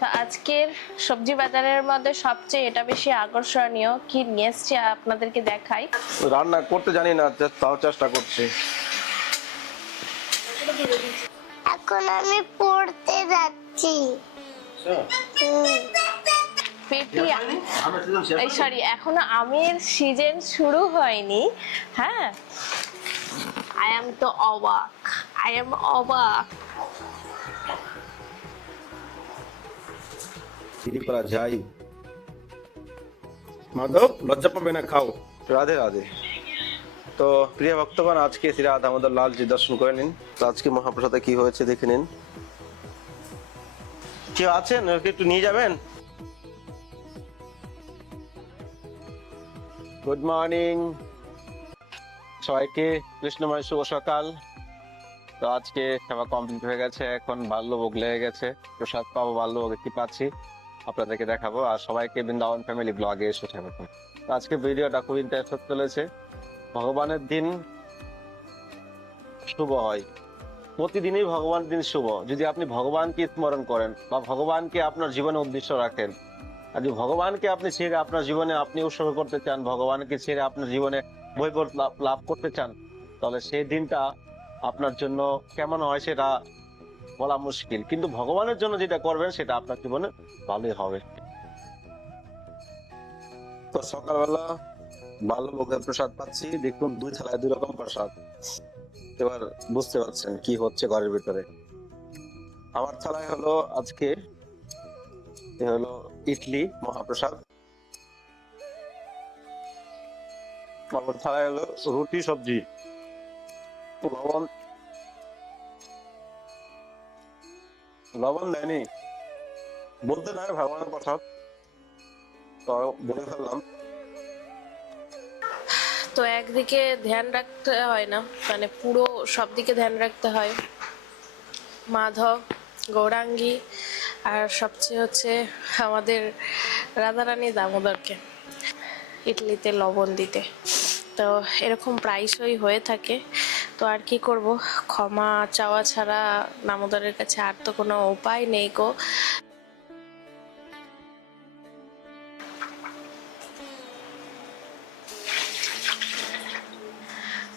তো আজকের সবজি বাজারের মধ্যে সবচেয়ে এটা বেশি আকর্ষণীয় কি নিয়ে এসছি আপনাদেরকে দেখাই। রান্না করতে জানি না, তাও চেষ্টা করছি। এখন আমি পড়তে যাচ্ছি। পেটি এই সরি এখনো আমের সিজন শুরু হয়নি। হ্যাঁ, আই এম তো অবাক, আই এম অবাক। দেরি করা যায়। মাধব, লজ্জা পাবে না, খাও। রাধে রাধে। তো প্রিয় ভক্তগণ, আজকে শ্রী রাধা দামোদর লালজি দর্শন করে নিন। তো আজকে মহাপ্রসাদে কি হয়েছে দেখে নিন। কেউ আছেন, ওকে একটু নিয়ে যাবেন? গুড মর্নিং সবাইকে, কৃষ্ণময় শুভ সকাল। তো আজকে সেবা কমপ্লিট হয়ে গেছে, এখন বাল্যভোগ লেগে গেছে, প্রসাদ পাবো, বাল্যভোগ কি পাচ্ছি আপনাদেরকে দেখাবো। আর সবাইকে বৃন্দাবন ফ্যামিলি ব্লগে এসে স্বাগত। তো আজকে ভিডিওটা খুব ইন্টারেস্ট চলেছে। ভগবানের দিন শুভ হয়, প্রতিদিনই ভগবানের দিন শুভ যদি আপনি ভগবানকে স্মরণ করেন বা ভগবানকে আপনার জীবনে উদ্দেশ্য রাখেন। আর যদি ভগবানকে আপনি ছেড়ে আপনার জীবনে আপনি উৎসর্গ করতে চান, ভগবানকে ছেড়ে আপনার জীবনে বৈভব লাভ করতে চান, তাহলে সেই দিনটা আপনার জন্য কেমন হয় সেটা বলা মুশকিল, কিন্তু ভগবানের জন্য যেটা করবেন সেটা আপনার জীবনে ভালোই হবে। তো সকালবেলা বাল্যভোগের প্রসাদ পাচ্ছি, দেখুন 2 থালায় 2 রকম প্রসাদ। এবার বুঝতে পারছেন কি হচ্ছে ঘরের ভিতরে। আমার থালায় হলো আজকে হলো ইডলি মহাপ্রসাদ, আমার থালায় হলো রুটি সবজি। লবণ লবণ দেয়নি বলতে নয়, ভগবানের প্রসাদ তো বলে ফেললাম। তো একদিকে ধ্যান রাখতে হয় না, মানে পুরো সব দিকে ধ্যান রাখতে হয়। মাধব, গৌরাঙ্গী আর সবচেয়ে হচ্ছে আমাদের রাধারানী দামোদরকে ইডলিতে লবণ দিতে। তো এরকম প্রায়শই হয়ে থাকে। তো আর কি করব, ক্ষমা চাওয়া ছাড়া দামোদরের কাছে আর তো কোনো উপায় নেই গো।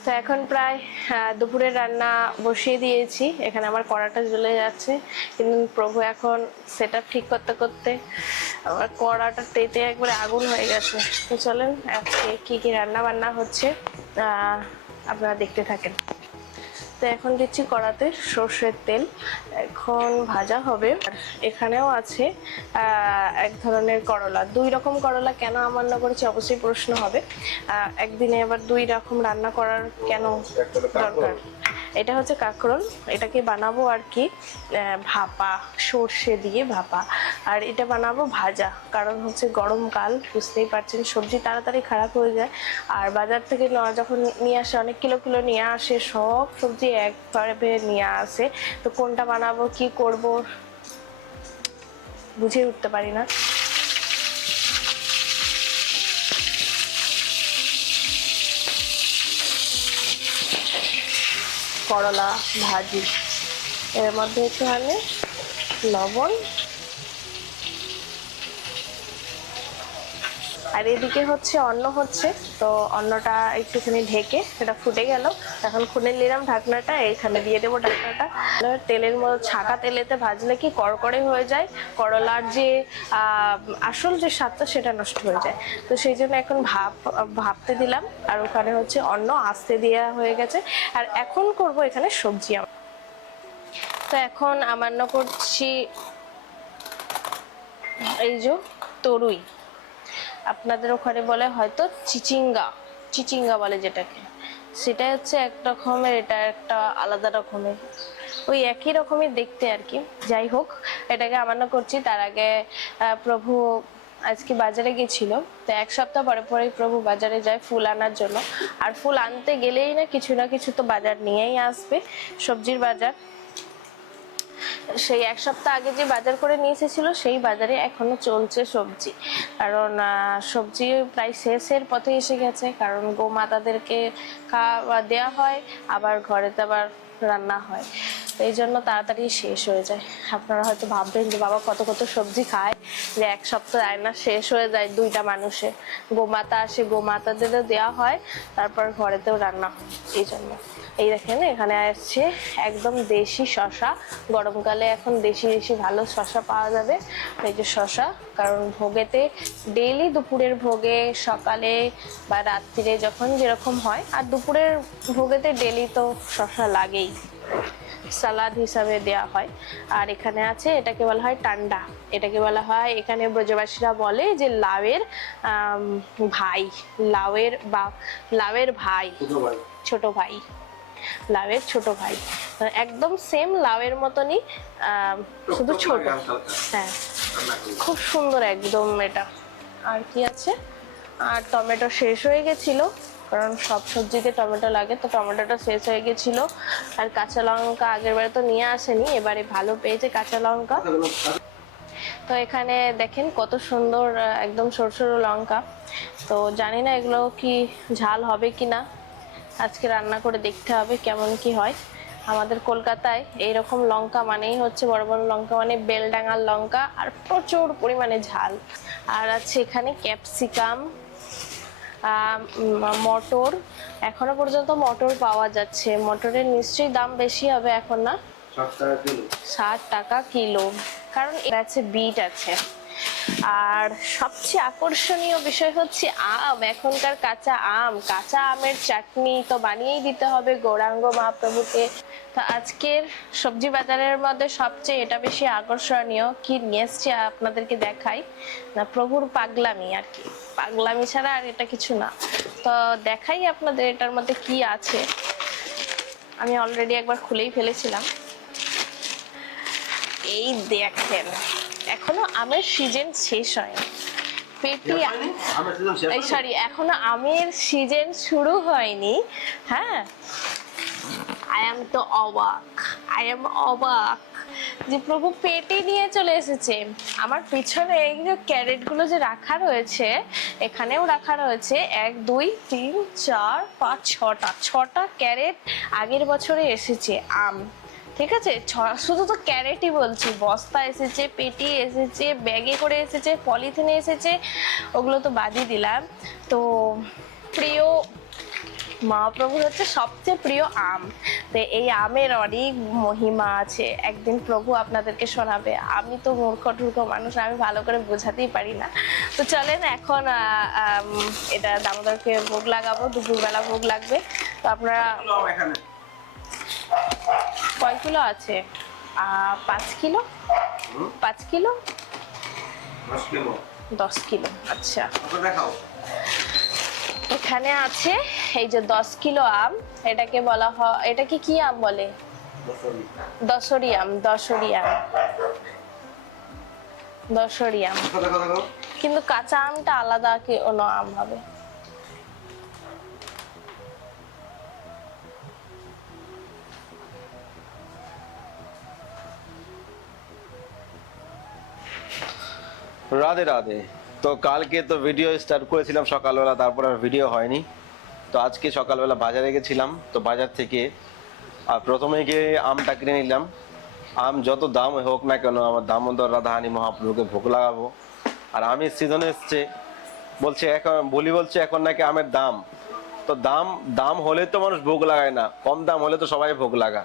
তো এখন প্রায় দুপুরের রান্না বসিয়ে দিয়েছি, এখানে আমার কড়াটা জ্বলে যাচ্ছে, কিন্তু প্রভু এখন সেট আপ ঠিক করতে করতে আমার কড়াটা তেতে একবারে আগুন হয়ে গেছে। তো চলেন আজকে কি কি রান্না বান্না হচ্ছে আপনারা দেখতে থাকেন। তো এখন দিচ্ছি কড়াতে সর্ষের তেল, এখন ভাজা হবে। আর এখানেও আছে এক ধরনের করলা, 2 রকম করলা কেন রান্না করেছি অবশ্যই প্রশ্ন হবে। একদিনে আবার 2 রকম রান্না করার কেন দরকার। এটা হচ্ছে কাঁকরোল, এটাকে বানাবো আর কি ভাপা, সর্ষে দিয়ে ভাপা। আর এটা বানাবো ভাজা, কারণ হচ্ছে গরমকাল, বুঝতেই পারছেন সবজি তাড়াতাড়ি খারাপ হয়ে যায়। আর বাজার থেকে যখন নিয়ে আসে, অনেক কিলো কিলো নিয়ে আসে, সব সবজি একবারে নিয়ে আসে, তো কোনটা বানাবো কি করব বুঝে উঠতে পারি না। করলা ভাজি, এর মধ্যে একটুখানি লবণ, আর এদিকে হচ্ছে অন্ন হচ্ছে। তো অন্নটা একটুখানি ঢেকে সেটা ফুটে গেল, এখন খুলে নিলাম ঢাকনাটা, এইখানে দিয়ে দেবো ঢাকনাটা। তেলের মধ্যে ছাকা তেলেতে ভাজলে কি কড়কড়ে হয়ে যায়, করলার যে আসল যে স্বাদটা সেটা নষ্ট হয়ে যায়। তো সেই জন্য এখন ভাপতে দিলাম, আর ওখানে হচ্ছে অন্ন আস্তে দেওয়া হয়ে গেছে। আর এখন করব এখানে সবজি। তো এখন আমান্য করছি এই যে তরুই, আপনাদের ওখানে বলে হয়তো চিচিঙ্গা, চিচিঙ্গা বলে যেটাকে, সেটা হচ্ছে এক রকমের, এটা একটা আলাদা রকমের, ওই একই রকমের দেখতে আর কি। যাই হোক, এটাকে আমান্য করছি। তার আগে প্রভু আজকে বাজারে গেছিল, তো 1 সপ্তাহ পরে পরেই প্রভু বাজারে যায় ফুল আনার জন্য। আর ফুল আনতে গেলেই না কিছু তো বাজার নিয়েই আসবে, সবজির বাজার। সেই 1 সপ্তাহ আগে যে বাজার করে নিয়ে এসেছিল সেই বাজারে এখনো চলছে সবজি, কারণ সবজি প্রায় শেষের পথে এসে গেছে, কারণ গোমাতাদেরকে খাওয়া দেওয়া হয়, আবার ঘরেতে আবার রান্না হয়। এই জন্য তাড়াতাড়ি শেষ হয়ে যায়। আপনারা হয়তো ভাববেন যে বাবা কত কত সবজি খায়, যে এক সপ্তাহ রান্না শেষ হয়ে যায় 2টা মানুষে। গোমাতা আসে, গোমাতাদেরও দেওয়া হয়, তারপর ঘরেতেও রান্না হয়। এই জন্য এই দেখেন এখানে আসছে একদম দেশি শশা। গরমকালে এখন দেশি দেশি ভালো শশা পাওয়া যাবে। এই যে শশা, কারণ ভোগেতে ডেইলি দুপুরের ভোগে, সকালে বা রাত্রিরে যখন যেরকম হয়, আর দুপুরের ভোগেতে ডেইলি তো শশা লাগেই, সালাদ হিসাবে দেয়া হয়। আর এখানে আছে, এটাকে বলা হয় টান্ডা। এটাকে বলা হয়, এখানে ব্রজবাসীরা বলে যে লাউয়ের ভাই, লাউয়ের ভাই, ছোট ভাই, লাউয়ের ছোট ভাই, একদম সেম লাউয়ের মতনই, শুধু ছোট। হ্যাঁ, খুব সুন্দর একদম এটা। আর কি আছে, আর টমেটো শেষ হয়ে গেছিল, কারণ সব সবজিতে টমেটো লাগে, তো টমেটোটা শেষ হয়ে গেছিল। আর কাঁচা লঙ্কা আগের বারে তো নিয়ে আসেনি, এবারে ভালো পেয়েছে কাঁচা লঙ্কা। তো এখানে দেখেন কত সুন্দর একদম সরু সরু লঙ্কা। তো জানি না এগুলো কি ঝাল হবে কি না, আজকে রান্না করে দেখতে হবে কেমন কি হয়। আমাদের কলকাতায় এইরকম লঙ্কা মানেই হচ্ছে, বড় বড় লঙ্কা মানে বেলডাঙার লঙ্কা, আর প্রচুর পরিমাণে ঝাল। আর আছে এখানে ক্যাপসিকাম, মটর। এখনো পর্যন্ত মটর পাওয়া যাচ্ছে। মটরের নিশ্চয়ই দাম বেশি হবে এখন, না? 60 টাকা কিলো, কারণ এর আছে বিট আছে। আর সবচেয়ে আকর্ষণীয় বিষয় হচ্ছে আম। এখনকার কাঁচা আম, কাঁচা আমের চাটনি তো বানিয়েই দিতে হবে গৌরাঙ্গ মহাপ্রভুকে। তো আজকের সবজি বাজারের মধ্যে সবচেয়ে এটা বেশি আকর্ষণীয়। কি নিয়ে এসছে আপনাদেরকে দেখাই না, প্রভুর পাগলামি আর কি, পাগলামি ছাড়া আর এটা কিছু না। তো দেখাই আপনাদের এটার মধ্যে কি আছে। আমি অলরেডি একবার খুলেই ফেলেছিলাম। এই দেখেন, এখনো আমের সিজন শেষ হয়নি, এখনো আমের সিজন শুরু হয়নি। হ্যাঁ, আই এম অবাক যে প্রভু পেটি নিয়ে চলে এসেছে। আমার পিছনে এই যে ক্যারেট গুলো যে রাখা রয়েছে, এখানেও রাখা রয়েছে 1 2 3 4 5 6টা ক্যারেট আগের বছরে এসেছে আম। ঠিক আছে, শুধু তো ক্যারেটই বলছি, বস্তা এসেছে, পেটি এসেছে, ব্যাগে করে এসেছে, পলিথিনে এসেছে, ওগুলো তো বাদই দিলাম। তো প্রিয় মহাপ্রভুর হচ্ছে সবচেয়ে প্রিয় আম। তো এই আমের অনেক মহিমা আছে, একদিন প্রভু আপনাদেরকে শোনাবে। আমি তো মূর্খ টুর্খ মানুষ, আমি ভালো করে বোঝাতেই পারি না। তো চলেন এখন এটা দামোদরকে ভোগ লাগাবো, দুপুরবেলা ভোগ লাগবে। তো আপনারা কয় কিলো আছে? 5 কিলো, 5 কিলো, 10 কিলো। আচ্ছা, এখানে আছে এই যে 10 কিলো আম। এটাকে বলা হয়, এটাকে কি আম বলে? দশরি আম, দশরি আম, দশরি আম। কিন্তু কাঁচা আমটা আলাদা কি অন্য আম হবে। রাধে রাধে। তো কালকে তো ভিডিও স্টার্ট করেছিলাম সকালবেলা, তারপর আর ভিডিও হয়নি। তো আজকে সকালবেলা বাজারে গেছিলাম, তো বাজার থেকে আর প্রথমে গিয়ে আমটা কিনে নিলাম। আম যত দাম হোক না কেন, আমার দামোদর রাধারানী মহাপ্রভুকে ভোগ লাগাবো। আর আমের সিজন এসছে, বলছে এখন বলছে এখন নাকি আমের দাম। তো দাম দাম হলে তো মানুষ ভোগ লাগায় না, কম দাম হলে তো সবাই ভোগ লাগা।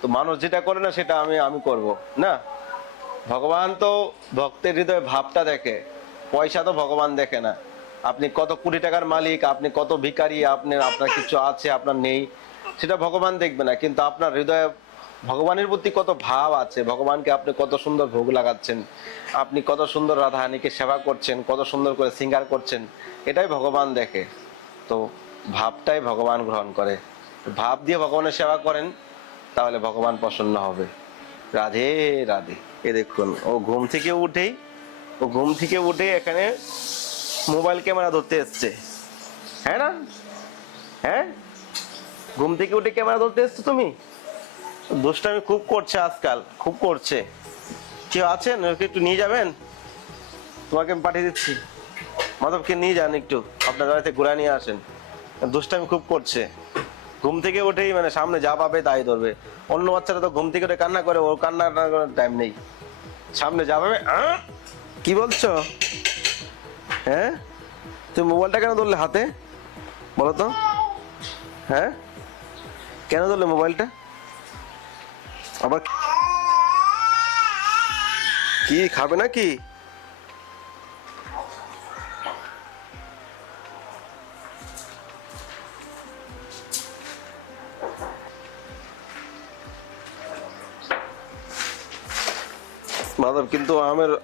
তো মানুষ যেটা করে না সেটা আমি করব না। ভগবান তো ভক্তের হৃদয়ে ভাবটা দেখে, পয়সা তো ভগবান দেখে না। আপনি কত কোটি টাকার মালিক, আপনি কত ভিখারি, আপনার কিছু আছে আপনার নেই, সেটা ভগবান দেখবে না। কিন্তু আপনার হৃদয়ে ভগবানের প্রতি কত ভাব আছে, ভগবানকে আপনি কত সুন্দর ভোগ লাগাচ্ছেন, আপনি কত সুন্দর রাধারানীকে সেবা করছেন, কত সুন্দর করে শৃঙ্গার করছেন, এটাই ভগবান দেখে। তো ভাবটাই ভগবান গ্রহণ করে। ভাব দিয়ে ভগবানের সেবা করেন, তাহলে ভগবান প্রসন্ন হবে। রাধে রাধে। এ দেখুন, ও ঘুম থেকে উঠে এখানে মোবাইল ক্যামেরা ধরতে এসছে। হ্যাঁ না? হ্যাঁ, ঘুম থেকে উঠে ক্যামেরা ধরতে এসছো তুমি? দুষ্টামি খুব করছে আজকাল, খুব করছে। কেউ আছেন, ওকে একটু নিয়ে যাবেন? তোমাকে আমি পাঠিয়ে দিচ্ছি, মাধবকে নিয়ে যান, একটু আপনার বাড়িতে ঘুরে নিয়ে আসেন। দুষ্টামি খুব করছে। ঘুম থেকে উঠেই মানে সামনে যা পাবে তাই ধরবে। অন্য বাচ্চারা তো ঘুম থেকে উঠে কান্না করে, ওর কান্না করার টাইম নেই। সামনে যা পাবে কি বলছো? হ্যাঁ, তুমি মোবাইলটা কেন ধরলে হাতে বলো তো? হ্যাঁ, কেন ধরলে মোবাইলটা? আবার কি খাবে নাকি? মাধব কিন্তু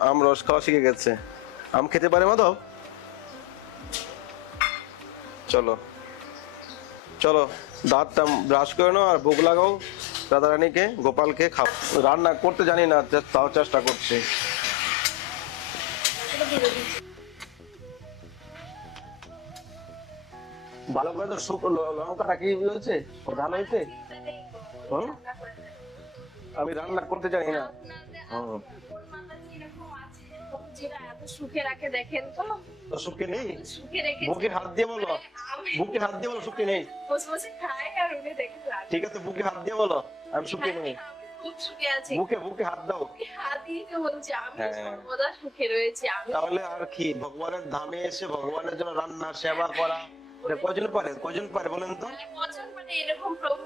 আম রস খাওয়া শিখে গেছে। আম খেতে পারে মাধব? চলো চলো, দাঁতটা ব্রাশ করে নাও আর ভোগ লাগাও রাধারানীকে, গোপালকে খাও। রান্না করতে জানি না, তাও চেষ্টা করছি। ভালো করে তো লঙ্কাটা কি হয়েছে, ভালো হয়েছে? হুম? আমি রান্না করতে জানি না। হুম। সুখে রাখে দেখেন তো, তো সুখে নেই? সুখে রেখে বুকে হাত দিয়ে বলো, বুকে হাত দিয়ে বলো সুখে নেই। বসে বসে খায় আর উনি দেখে লাগে। ঠিক আছে, বুকে হাত দিয়ে বলো আমি সুখে নেই। আমি খুব সুখে আছি। বুকে বুকে হাত দাও। হাত দিয়ে তো বলছি আমি হ্যাঁ। সর্বদা সুখে রয়েছি। আমি তাহলে আর কি, ভগবানের ধামে এসে ভগবানের জন্য রান্না সেবা করা এটা কজন পারে, কজন পারে বলেন তো? বছর মানে এরকম প্রভু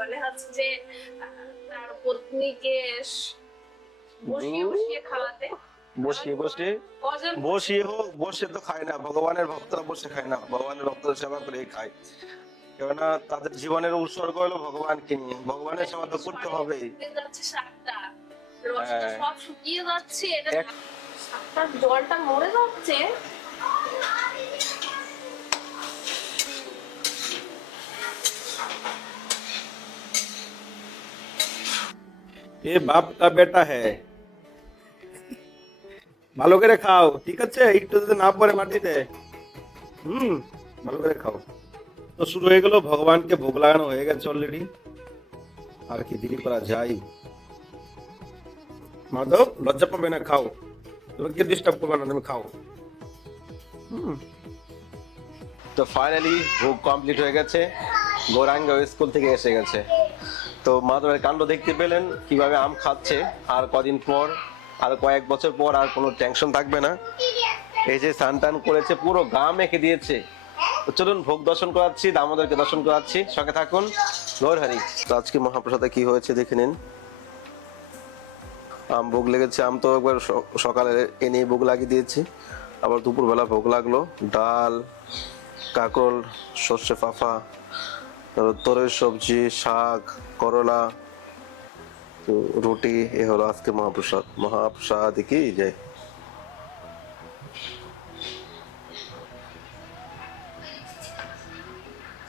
মানে হচ্ছে যে তার পত্নীকে বসিয়ে বসিয়ে খাওয়াতে, বসিয়ে বসে, কজন বসিয়ে হোক বসে তো খায় না, ভগবানের ভক্তরা বসে খায় না, ভগবানের ভক্তরা সেবা করে খায়। কেননা তাদের জীবনের উৎসর্গ হলো ভগবানকে নিয়ে, ভগবানের সেবা তো করতে হবেই। শুকিয়ে যাচ্ছে শাকটা, রসটা হ্যাঁ। সব শুকিয়ে যাচ্ছে, এটা এক- শাকটার জলটা মরে যাচ্ছে। ये बाप का बेटा है ভালো করে খাও, ঠিক আছে? একটু যদি না পড়ে মাটিতে, ভালো করে খাও। তো শুরু হয়ে গেল, ভগবানকে ভোগ লাগানো হয়ে গেছে অলরেডি, আর কি দেরি করা যায়? মাধব লজ্জা পাবে না, খাও, তোমাকে ডিস্টার্ব করবে না, তুমি খাও। তো ফাইনালি ভোগ কমপ্লিট হয়ে গেছে, গৌরাঙ্গ স্কুল থেকে এসে গেছে। তো মাধবের কাণ্ড দেখতে পেলেন কিভাবে আম খাচ্ছে। আর কদিন পর, আর কয়েক বছর পর আর কোনো টেনশন থাকবে না। এই যে স্নান টান করেছে, পুরো গা মেখে দিয়েছে। তো চলুন ভোগ দর্শন করাচ্ছি, দামোদরকে দর্শন করাচ্ছি, সঙ্গে থাকুন। গৌর হরি। তো আজকে মহাপ্রসাদে কি হয়েছে দেখে নিন। আম ভোগ লেগেছে, আম তো একবার সকালে এনে ভোগ লাগিয়ে দিয়েছি, আবার দুপুরবেলা ভোগ লাগলো। ডাল, কাঁকরোল, সর্ষে ফাফা, তরের সবজি, শাক, করলা, তো রুটি। এ হলো আজকে মহাপ্রসাদ। মহাপ্রসাদ কি যায়।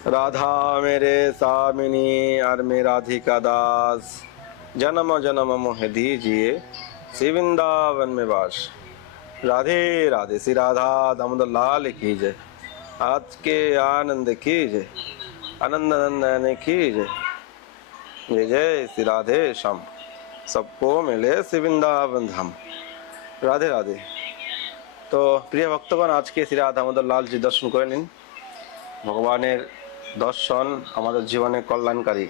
राधा मेरे सामिनी और मैं राधिका दास, जन्म जन्म मोह दीजिए श्री वृंदावन में वास। राधे राधे। श्री राधा दामोदर लाल की जय। आज के आनंद की जय, आनंद नंदन की जय। जय जय श्री राधे श्याम, सबको मिले श्री वृंदावन धाम। राधे राधे। তো প্রিয় ভক্তগণ, আজকে শ্রী রাধা দামোদর লাল জি দর্শন করে নিন। ভগবানের দর্শন আমাদের জীবনে কল্যাণকারী।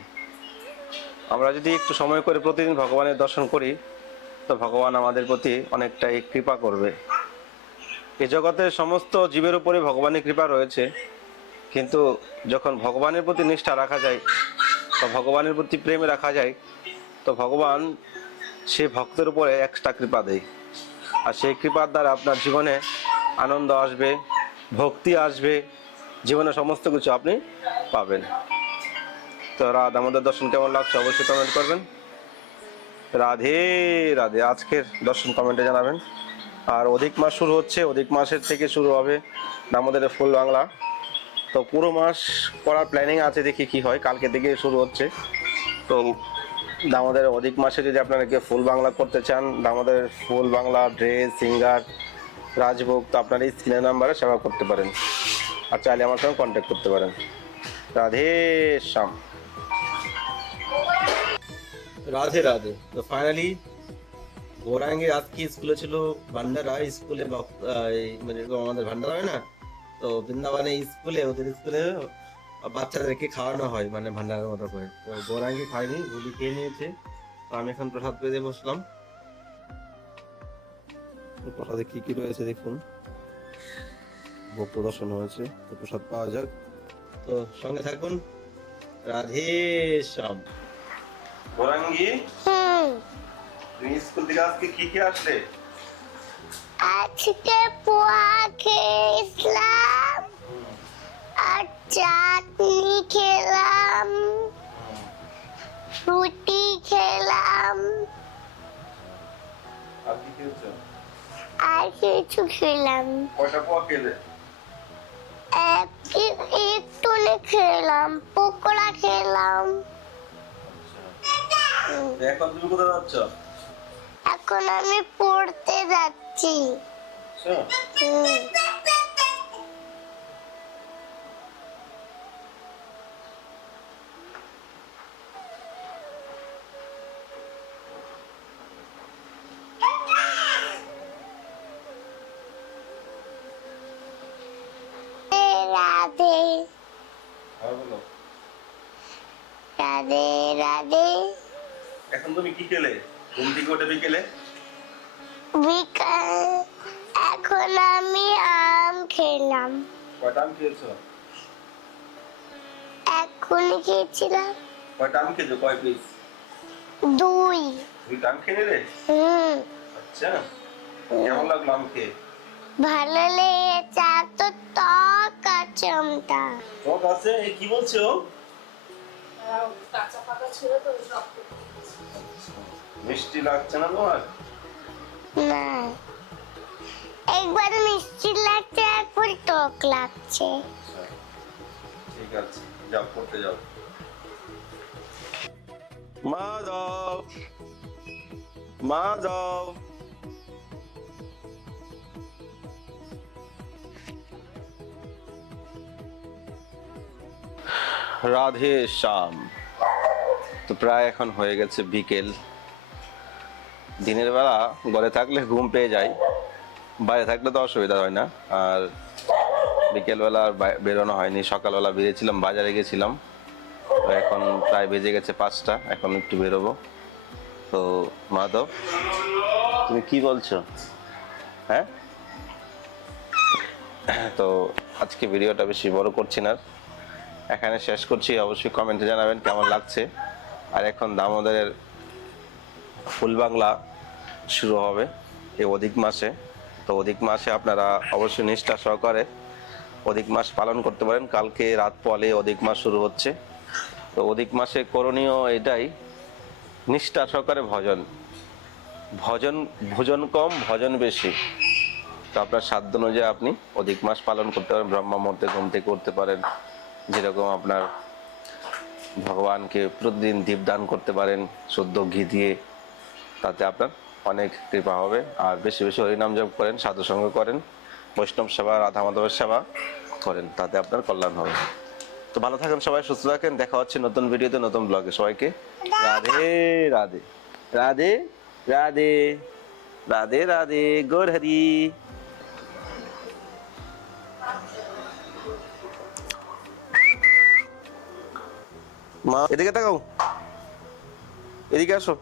আমরা যদি একটু সময় করে প্রতিদিন ভগবানের দর্শন করি, তো ভগবান আমাদের প্রতি অনেকটাই কৃপা করবে। এই জগতের সমস্ত জীবের উপরে ভগবানের কৃপা রয়েছে, কিন্তু যখন ভগবানের প্রতি নিষ্ঠা রাখা যায় বা ভগবানের প্রতি প্রেম রাখা যায়, তো ভগবান সে ভক্তের উপরে এক্সট্রা কৃপা দেয়। আর সেই কৃপার দ্বারা আপনার জীবনে আনন্দ আসবে, ভক্তি আসবে, জীবনে সমস্ত কিছু আপনি পাবেন। তো রাধা আমাদের দর্শন কেমন লাগছে অবশ্যই কমেন্ট করবেন। রাধে রাধে। আজকের দর্শন কমেন্টে জানাবেন। আর অধিক মাস শুরু হচ্ছে, অধিক মাসের থেকে শুরু হবে দামোদরের ফুল বাংলা। তো পুরো মাস করার প্ল্যানিং আছে, দেখি কি হয়। কালকে থেকে শুরু হচ্ছে। তো দামোদরের অধিক মাসে যদি আপনারা কেউ ফুল বাংলা করতে চান, দামোদরের ফুল বাংলা ড্রেস, সিঙ্গার, রাজভোগ, তো আপনারা এই স্ক্রিনের নাম্বারে সেবা করতে পারেন, আর চাইলে আমার সঙ্গে কন্ট্যাক্ট করতে পারেন। রাধে শ্যাম। রাধে রাধে। তো ফাইনালি গৌরাঙ্গের আজকে স্কুলে ছিল ভান্ডারা, স্কুলে মানে এরকম আমাদের ভান্ডারা হয় না, তো বৃন্দাবনে স্কুলে, ওদের স্কুলে বাচ্চাদেরকে খাওয়ানো হয়, মানে ভান্ডারের মতো করে। তো গৌরাঙ্গি খায়নি, গুলি খেয়ে নিয়েছে। তো আমি এখন প্রসাদ পেতে বসলাম। তো প্রসাদে কি কি রয়েছে দেখুন, ভোগ প্রদর্শন হয়েছে। তো প্রসাদ পাওয়া যাক, তো সঙ্গে থাকুন। রাধে শ্যাম। গৌরাঙ্গি, তুমি স্কুল থেকে আজকে কি কি আসলে? আজকে পোহা খেয়েছিলাম আর চাটনি খেলাম, রুটি খেলাম, আর কি খেয়েছো? আর কিছু খেলাম। কয়টা পোয়া খেলে? একটু খেলাম, পকোড়া খেলাম। এখন তুমি কোথায় যাচ্ছ? এখন আমি পড়তে যাচ্ছি। হুম। রাধে আর বলো, রাধে রাধে। এখন তুমি কি খেলে? ঘুম থেকে উঠে বিকেলে বিকাল এখন আমি আম খেলাম। কয়টা আম খেয়েছো? এখন খেয়েছিলাম কয়টা আম খেয়েছো? কয় পিস? 2। দুইটা আম খেয়ে নিলে? হুম, আচ্ছা, কেমন লাগলো আম খেয়ে? ভালো লেগেছে। তো টক আছে আমটা। টক আছে? এ কি বলছো? কাঁচা পাকা ছিল তো মিষ্টি লাগছে না তোমার? না, একবার মিষ্টি লাগছে, একবার টক লাগছে। ঠিক আছে, যাও পড়তে যাও। মাধব, মাধব, রাধে শ্যাম। তো প্রায় এখন হয়ে গেছে বিকেল। দিনের বেলা ঘরে থাকলে ঘুম পেয়ে যায়, বাইরে থাকলে তো অসুবিধা হয় না। আর বিকেলবেলা আর বেরোনো হয়নি, সকালবেলা বেরিয়েছিলাম, বাজারে গেছিলাম। তো এখন প্রায় বেজে গেছে 5টা, এখন একটু বেরোবো। তো মাধব, তুমি কি বলছো? হ্যাঁ, তো আজকে ভিডিওটা বেশি বড় করছি না, এখানে শেষ করছি। অবশ্যই কমেন্টে জানাবেন কেমন লাগছে। আর এখন দামোদরের ফুল বাংলা শুরু হবে এই অধিক মাসে। তো অধিক মাসে আপনারা অবশ্যই নিষ্ঠা সহকারে অধিক মাস পালন করতে পারেন। কালকে রাত পলে অধিক মাস শুরু হচ্ছে। তো অধিক মাসে করণীয় এটাই, নিষ্ঠা সহকারে ভজন, ভোজন কম ভজন বেশি। তো আপনার সাধ্য অনুযায়ী আপনি অধিক মাস পালন করতে পারেন। ব্রহ্ম মুহূর্তে ঘুম থেকে উঠতে পারেন, যেরকম আপনার ভগবানকে প্রতিদিন দীপদান করতে পারেন শুদ্ধ ঘি দিয়ে, তাতে আপনার অনেক কৃপা হবে। আর বেশি বেশি হরিনাম জপ করেন, সাধুসঙ্গ করেন, বৈষ্ণব সেবা, রাধা মাধবের সেবা করেন, তাতে আপনার কল্যাণ হবে। তো ভালো থাকেন সবাই, সুস্থ থাকেন। দেখা হচ্ছে নতুন ভিডিওতে, নতুন ব্লগে। সবাইকে রাধে রাধে, রাধে রাধে, রাধে রাধে, গৌর হরি। মা এদিকে তাকাও, এদিকে আসো।